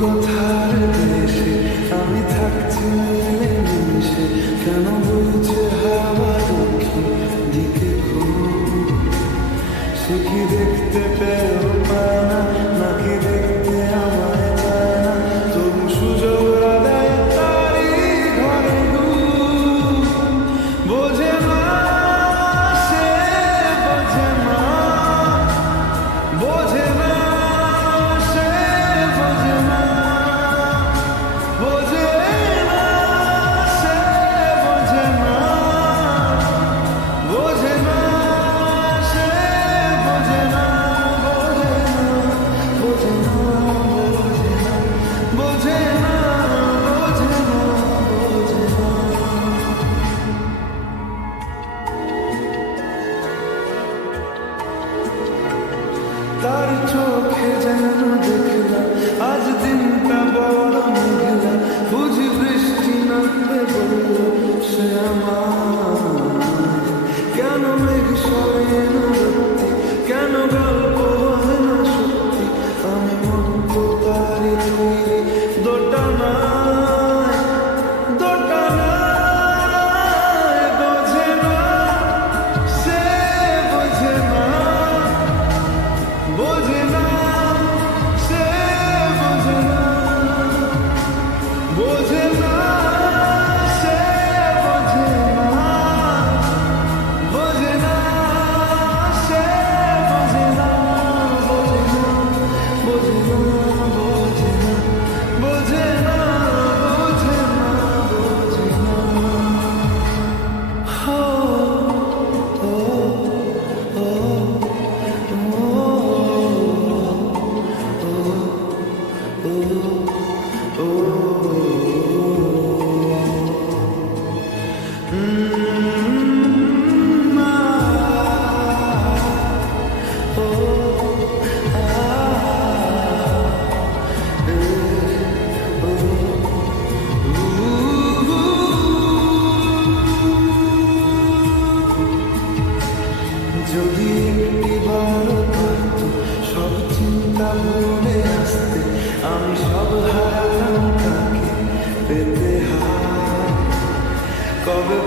কথার দেশে আমি থাকছি মিলেমিশে, কেন বইছে হাওয়া দক্ষিণ দিকে ঘুর? সে কি দেখতে পেয়েও পায় না, নাকি দেখতে আমায় চায় না? তবু সুযোগ দেয় তারই ঘরে ঢুক। বোঝে না সে, বোঝে না, বোঝে না সে, বোঝে না, বোঝে না সে, বোঝে না, বোঝে না সে, বোঝে না, বোঝে না, বোঝে না, বোঝে না, বোঝে না, বোঝে না, বোঝে না। তার চোখে যেন দেখলাম আজ দিনটা বড় মেঘলা, বুঝি বৃষ্টি নামবে বলল সে আমার। কেন মেঘ সরে না সত্যি, কেন গল্প হয় না সত্যি? আমি মন তো তারি তৈরি, দোটানায়, দোটানায়। বোঝে না সে, বোঝে না, বোঝে না সে, বোঝে না, বোঝে না সে, বোঝে না, বোঝে না সে, বোঝে না, বোঝে না, বোঝে না, বোঝে না, বোঝে না, বোঝে না, বোঝে না। হো, ও, ও, যদি একটিবার পারতো সব চিন্তা ভুলে আসতে, আমি সব হারাতাম তাকে পেতে হার। কবে